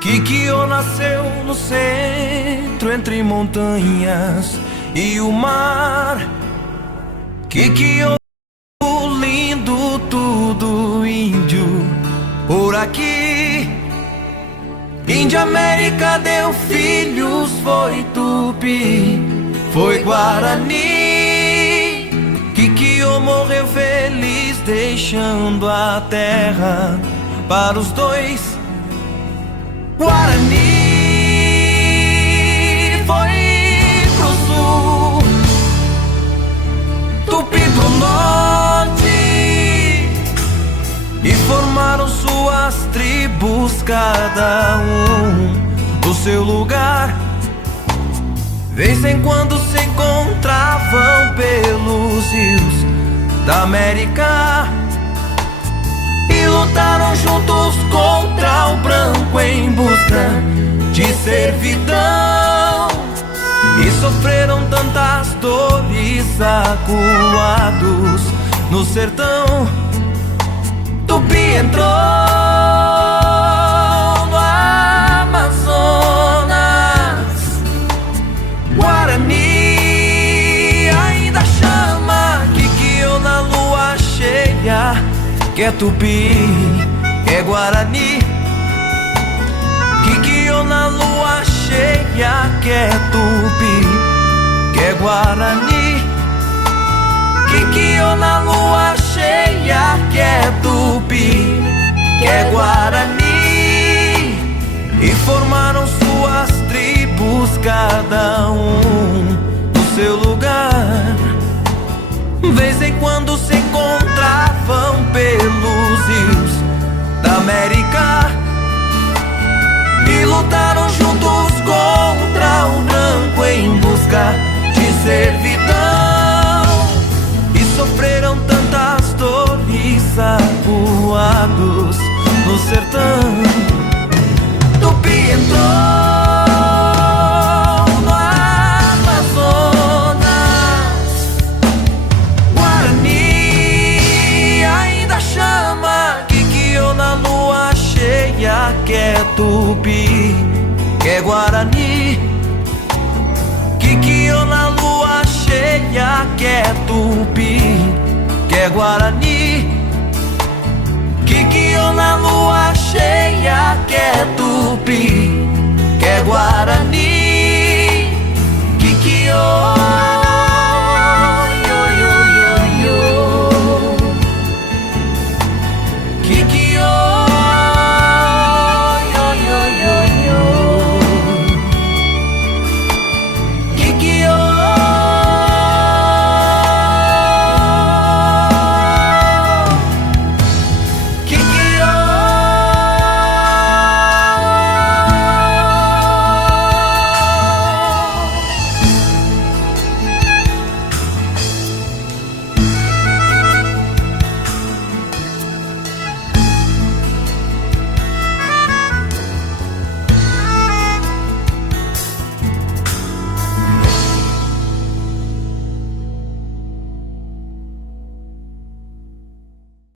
Kikyo nasceu no centro entre montanhas e o mar. Kikyo, lindo, tudo índio por aqui. Índia América deu filhos, foi Tupi, foi Guarani. Kikyo morreu feliz, deixando a terra para os dois. Guarani foi pro sul, Tupi pro norte, e formaram suas tribos, cada um do seu lugar. Vez em quando se encontravam pelos rios da América e lutaram juntos contra o branco em busca de servidão. E sofreram tantas dores acuados no sertão. Tupi entrou no Amazonas. Guarani ainda chama Kikyo na lua cheia. Quer Tupi, quer Guarani. Kikyo na lua cheia. Quer Tupi, quer Guarani. Kikyo na lua cheia. Quer Tupi, quer Guarani. E formaram suas tribos, cada um no seu lugar. Vez em quando se encontravam pelos rios da América e lutaram juntos contra o branco em busca de servidão. E sofreram tantas dores acuados no sertão. Tupi entrou quer Tupi, quer Guarani. Kikyo na lua cheia. Quer Tupi, quer Guarani. Kikyo na lua cheia. Quer